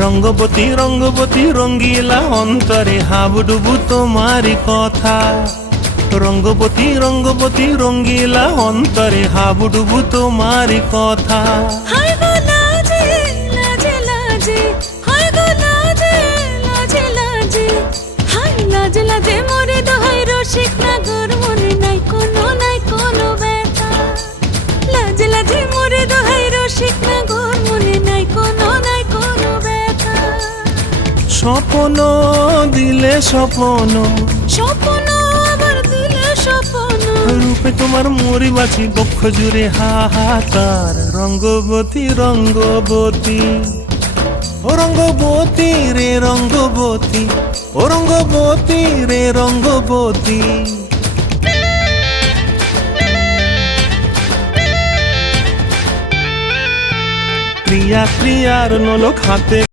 রঙ্গবতী রঙ্গবতী রঙ্গিলা অন্তরে হাবুডুবু তোমারি কথা। রঙ্গবতী রঙ্গবতী রঙ্গিলা অন্তরে হাবুডুবু তোমারি কথা। হায় গো লাজে লাজে লাজে, হায় গো লাজে লাজে লাজে, হায় লাজে লাজে মোরে দোহাই রসিক নাগর মনে নাই কোনো ব্যথা। লাজে লাজে মোরে দোহাই রসিক নাগর মনে নাই কোনো ব্যথা। স্বপ্ন দিলে স্বপ্ন, স্বপ্ন আবার দিলে স্বপ্ন, রূপে তোমার মরি বাছি বক্ষ জুড়ে হাহাকার। রঙ্গবতী রঙ্গবতী ও রঙ্গবতী রে রঙ্গবতী, ও রঙ্গবতী রে রঙ্গবতী। ক্রিয়া ক্রিয়ার নলক হাতে